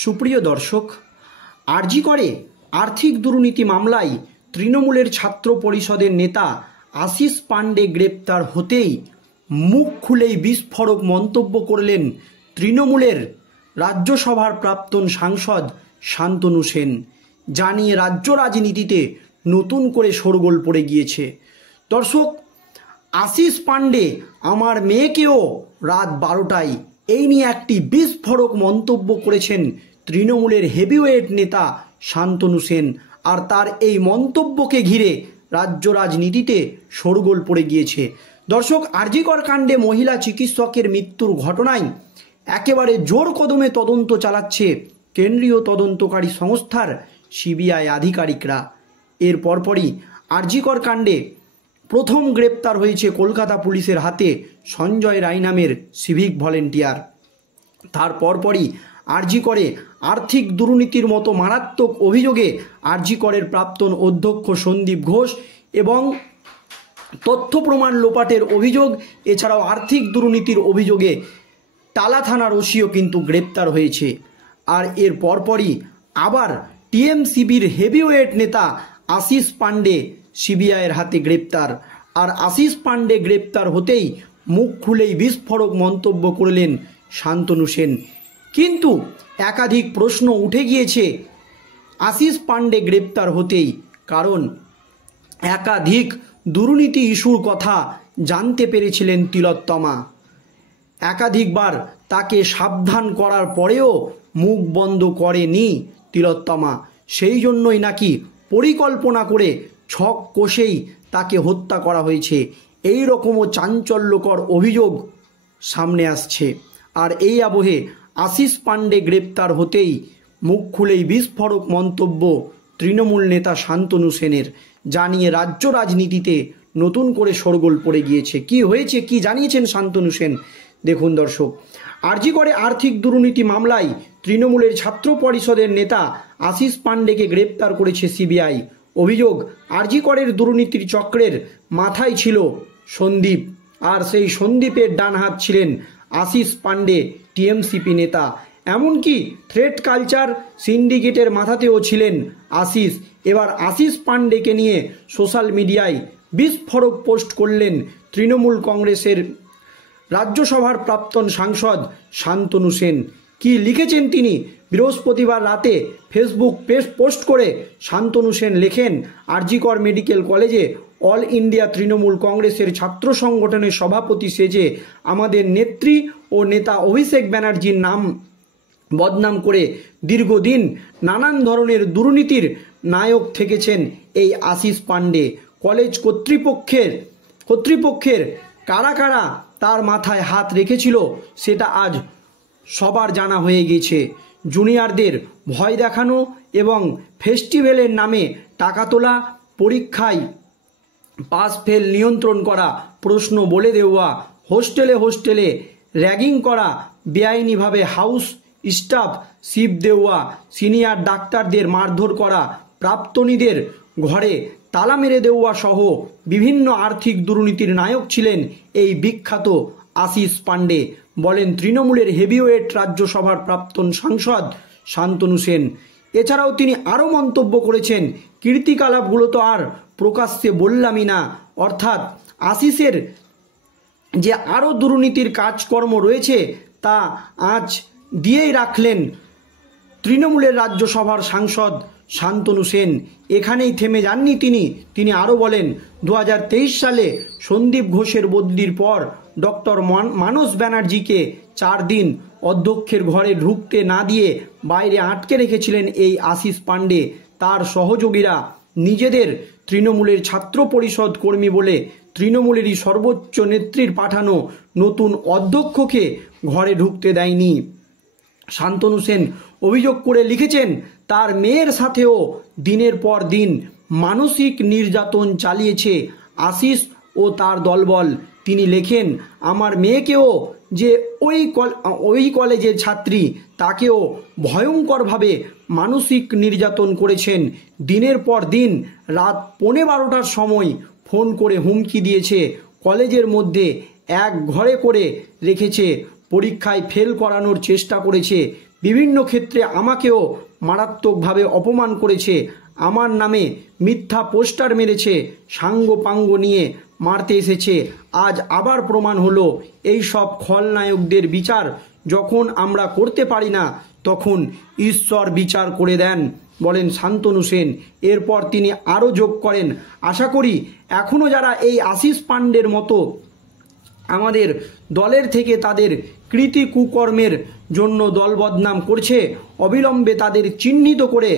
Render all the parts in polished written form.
সুপ্রিয় দর্শক, আরজি করে আর্থিক দুর্নীতি মামলায় তৃণমূলের ছাত্র পরিষদের নেতা আশিস পাণ্ডে গ্রেপ্তার হতেই মুখ খুলেই বিস্ফোরক মন্তব্য করলেন তৃণমূলের রাজ্যসভার প্রাক্তন সাংসদ শান্তনু সেন। জানিয়ে রাজ্য রাজনীতিতে নতুন করে শোরগোল পড়ে গিয়েছে। দর্শক, আশিস পাণ্ডে আমার মেয়েকেও রাত 12টায় এই নিয়ে একটি বিস্ফোরক মন্তব্য করেছেন তৃণমূলের হেভিওয়েট নেতা শান্তনু সেন। আর তার এই মন্তব্যকে ঘিরে রাজ্য রাজনীতিতে শোরগোল পড়ে গিয়েছে। দর্শক, আরজিকর কাণ্ডে মহিলা চিকিৎসকের মৃত্যুর ঘটনায় একেবারে জোর কদমে তদন্ত চালাচ্ছে কেন্দ্রীয় তদন্তকারী সংস্থার সিবিআই আধিকারিকরা। এর পরপরই আরজিকর কাণ্ডে প্রথম গ্রেপ্তার হয়েছে কলকাতা পুলিশের হাতে সঞ্জয় রায় নামের সিভিক ভলেন্টিয়ার। তার পরপরই আরজিকরে আর্থিক দুর্নীতির মতো মারাত্মক অভিযোগে আরজিকরের প্রাক্তন অধ্যক্ষ সন্দীপ ঘোষ এবং তথ্য প্রমাণ লোপাটের অভিযোগ, এছাড়াও আর্থিক দুর্নীতির অভিযোগে টালা থানার ওসিও কিন্তু গ্রেপ্তার হয়েছে। আর এর পরপরই আবার টিএমসিবির হেভিওয়েট নেতা আশিস পাণ্ডে সিবিআইয়ের হাতে গ্রেপ্তার। আর আশিস পাণ্ডে গ্রেপ্তার হতেই মুখ খুলেই বিস্ফোরক মন্তব্য করলেন শান্তনু সেন। কিন্তু একাধিক প্রশ্ন উঠে গিয়েছে আশিস পাণ্ডে গ্রেপ্তার হতেই, কারণ একাধিক দুর্নীতি ইস্যুর কথা জানতে পেরেছিলেন তিলোত্তমা। একাধিকবার তাকে সাবধান করার পরেও মুখ বন্ধ করেনি তিলোত্তমা। সেই জন্যই নাকি পরিকল্পনা করে ছক কষেই তাকে হত্যা করা হয়েছে, এই রকমও চাঞ্চল্যকর অভিযোগ সামনে আসছে। আর এই আবহে আশিস পাণ্ডে গ্রেপ্তার হতেই মুখ খুলেই বিস্ফোরক মন্তব্য তৃণমূল নেতা শান্তনু সেনের। জানিয়ে রাজ্য রাজনীতিতে নতুন করে শোরগোল পড়ে গিয়েছে। কি হয়েছে, কি জানিয়েছেন শান্তনু সেন, দেখুন দর্শক। আরজিকরে আর্থিক দুর্নীতি মামলায় তৃণমূলের ছাত্র পরিষদের নেতা আশিস পাণ্ডেকে গ্রেপ্তার করেছে সিবিআই। অভিযোগ, আরজিকরের দুর্নীতির চক্রের মাথায় ছিল সন্দীপ, আর সেই সন্দীপের ডান হাত ছিলেন আশিস পাণ্ডে, টিএমসিপি নেতা। এমনকি থ্রেট কালচার সিন্ডিকেটের মাথাতেও ছিলেন আশিস। এবার আশিস পাণ্ডেকে নিয়ে সোশ্যাল মিডিয়ায় বিস্ফোরক পোস্ট করলেন তৃণমূল কংগ্রেসের রাজ্যসভার প্রাক্তন সাংসদ শান্তনু সেন। কি লিখেছেন তিনি? বৃহস্পতিবার রাতে ফেসবুক পোস্ট করে শান্তনু সেন লেখেন, আরজিকর মেডিকেল কলেজে অল ইন্ডিয়া তৃণমূল কংগ্রেসের ছাত্র সংগঠনের সভাপতি সেজে আমাদের নেত্রী ও নেতা অভিষেক ব্যানার্জির নাম বদনাম করে দীর্ঘদিন নানান ধরনের দুর্নীতির নায়ক থেকেছেন এই আশিস পাণ্ডে। কলেজ কর্তৃপক্ষের কারা কারা তার মাথায় হাত রেখেছিল সেটা আজ সবার জানা হয়ে গেছে। জুনিয়রদের ভয় দেখানো এবং ফেস্টিভ্যালের নামে টাকা তোলা, পরীক্ষায় পাস ফেল নিয়ন্ত্রণ করা, প্রশ্ন বলে দেওয়া, হোস্টেলে র্যাগিং করা, বেআইনিভাবে হাউস স্টাফ শিপ দেওয়া, সিনিয়র ডাক্তারদের মারধর করা, প্রাক্তনীদের ঘরে তালা মেরে দেওয়া সহ বিভিন্ন আর্থিক দুর্নীতির নায়ক ছিলেন এই বিখ্যাত আশিস পাণ্ডে, বলেন তৃণমূলের হেভিওয়েট রাজ্যসভার প্রাক্তন সাংসদ শান্তনু সেন। এছাড়াও তিনি আরও মন্তব্য করেছেন, কীর্তিকলাপগুলো তো আর প্রকাশ্যে বললামই না, অর্থাৎ আশিসের যে আরও দুর্নীতির কাজকর্ম রয়েছে তা আজ দিয়েই রাখলেন তৃণমূলের রাজ্যসভার সাংসদ শান্তনু সেন। এখানেই থেমে যাননি তিনি আরও বলেন, 2023 সালে সন্দীপ ঘোষের বদলির পর ডক্টর মানস ব্যানার্জিকে 4 দিন অধ্যক্ষের ঘরে ঢুকতে না দিয়ে বাইরে আটকে রেখেছিলেন এই আশিস পাণ্ডে। তার সহযোগীরা নিজেদের তৃণমূলের ছাত্র পরিষদ কর্মী বলে তৃণমূলেরই সর্বোচ্চ নেত্রীর পাঠানো নতুন অধ্যক্ষকে ঘরে ঢুকতে দেয়নি। শান্তনু সেন অভিযোগ করে লিখেছেন, তার মেয়ের সাথেও দিনের পর দিন মানসিক নির্যাতন চালিয়েছে আশিস ও তার দলবল। তিনি লেখেন, আমার মেয়েকেও যে ওই কলেজের ছাত্রী তাকেও ভয়ঙ্করভাবে মানসিক নির্যাতন করেছেন। দিনের পর দিন রাত 12:15টার সময় ফোন করে হুমকি দিয়েছে, কলেজের মধ্যে এক ঘরে করে রেখেছে, পরীক্ষায় ফেল করানোর চেষ্টা করেছে, বিভিন্ন ক্ষেত্রে আমাকেও মারাত্মকভাবে অপমান করেছে, আমার নামে মিথ্যা পোস্টার মেরেছে, সাঙ্গপাঙ্গ নিয়ে মারতে এসেছে। আজ আবার প্রমাণ হলো এই সব খলনায়কদের বিচার যখন আমরা করতে পারি না তখন ঈশ্বর বিচার করে দেন, বলেন শান্তনু সেন। এরপর তিনি আরও যোগ করেন, আশা করি এখনও যারা এই আশিস পান্ডের মতো আমাদের দলের থেকে তাদের কৃতি কুকর্মের জন্য দল বদনাম করছে, অবিলম্বে তাদের চিহ্নিত করে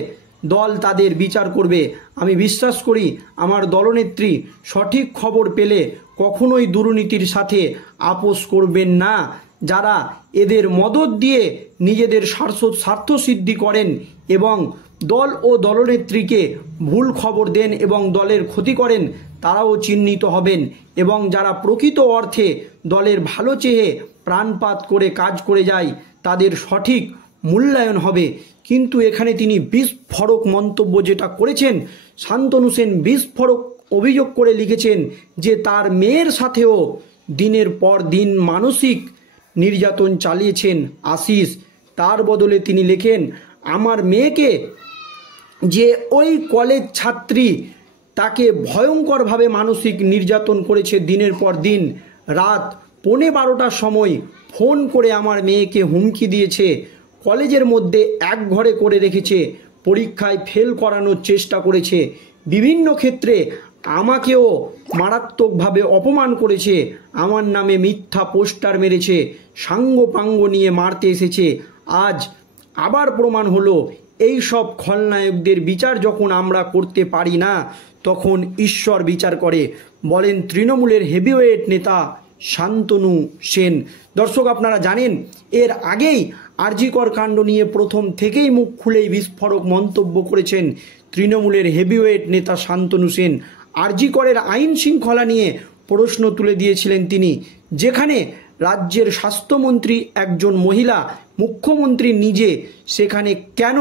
দল তাদের বিচার করবে। আমি বিশ্বাস করি আমার দলনেত্রী সঠিক খবর পেলে কখনোই দুর্নীতির সাথে আপোষ করবেন না। যারা এদের মদত দিয়ে নিজেদের স্বার্থসিদ্ধি করেন এবং দল ও দলনেত্রীকে ভুল খবর দেন এবং দলের ক্ষতি করেন তারাও চিহ্নিত হবেন, এবং যারা প্রকৃত অর্থে দলের ভালো চেয়ে প্রাণপাত করে কাজ করে যায় তাদের সঠিক মূল্যায়ন হবে। কিন্তু এখানে তিনি বিস্ফোরক মন্তব্য যেটা করেছেন, শান্তনু সেন বিস্ফোরক অভিযোগ করে লিখেছেন যে তার মেয়ের সাথেও দিনের পর দিন মানসিক নির্যাতন চালিয়েছেন আশিস। তার বদলে তিনি লেখেন, আমার মেয়েকে যে ওই কলেজ ছাত্রী তাকে ভয়ঙ্করভাবে মানসিক নির্যাতন করেছে, দিনের পর দিন রাত 12:15টার সময় ফোন করে আমার মেয়েকে হুমকি দিয়েছে, কলেজের মধ্যে এক ঘরে করে রেখেছে, পরীক্ষায় ফেল করানোর চেষ্টা করেছে, বিভিন্ন ক্ষেত্রে আমাকেও মারাত্মকভাবে অপমান করেছে, আমার নামে মিথ্যা পোস্টার মেরেছে, সাঙ্গপাঙ্গ নিয়ে মারতে এসেছে। আজ আবার প্রমাণ হলো এই সব খলনায়কদের বিচার যখন আমরা করতে পারি না তখন ঈশ্বর বিচার করে, বলেন তৃণমূলের হেভিওয়েট নেতা শান্তনু সেন। দর্শক, আপনারা জানেন এর আগেই আরজিকর কাণ্ড নিয়ে প্রথম থেকেই মুখ খুলেই বিস্ফোরক মন্তব্য করেছেন তৃণমূলের হেভিওয়েট নেতা শান্তনু সেন। আরজিকরের আইন শৃঙ্খলা নিয়ে প্রশ্ন তুলে দিয়েছিলেন তিনি, যেখানে রাজ্যের স্বাস্থ্যমন্ত্রী একজন মহিলা, মুখ্যমন্ত্রী নিজে, সেখানে কেন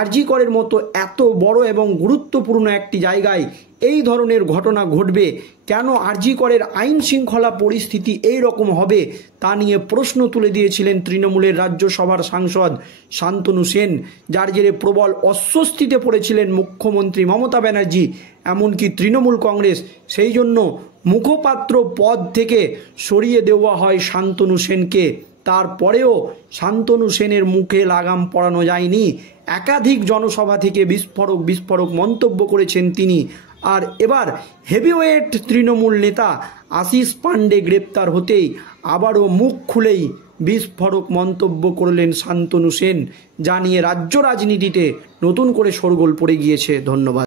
আরজিকরের মতো এত বড় এবং গুরুত্বপূর্ণ একটি জায়গায় এই ধরনের ঘটনা ঘটবে, কেন আরজিকরের আইন শৃঙ্খলা পরিস্থিতি এই রকম হবে তা নিয়ে প্রশ্ন তুলে দিয়েছিলেন তৃণমূলের রাজ্যসভার সাংসদ শান্তনু সেন, যার জেরে প্রবল অস্বস্তিতে পড়েছিলেন মুখ্যমন্ত্রী মমতা ব্যানার্জি, এমনকি তৃণমূল কংগ্রেস। সেই জন্য মুখপাত্র পদ থেকে সরিয়ে দেওয়া হয় শান্তনু সেনকে। তারপরেও শান্তনু সেনের মুখে লাগাম পরানো যায়নি, একাধিক জনসভা থেকে বিস্ফোরক মন্তব্য করেছেন তিনি। আর এবার হেভিওয়েট তৃণমূল নেতা আশিস পান্ডে গ্রেপ্তার হতেই আবারও মুখ খুলেই বিস্ফোরক মন্তব্য করলেন শান্তনু সেন, যা নিয়ে রাজ্য রাজনীতিতে নতুন করে শোরগোল পড়ে গিয়েছে। ধন্যবাদ।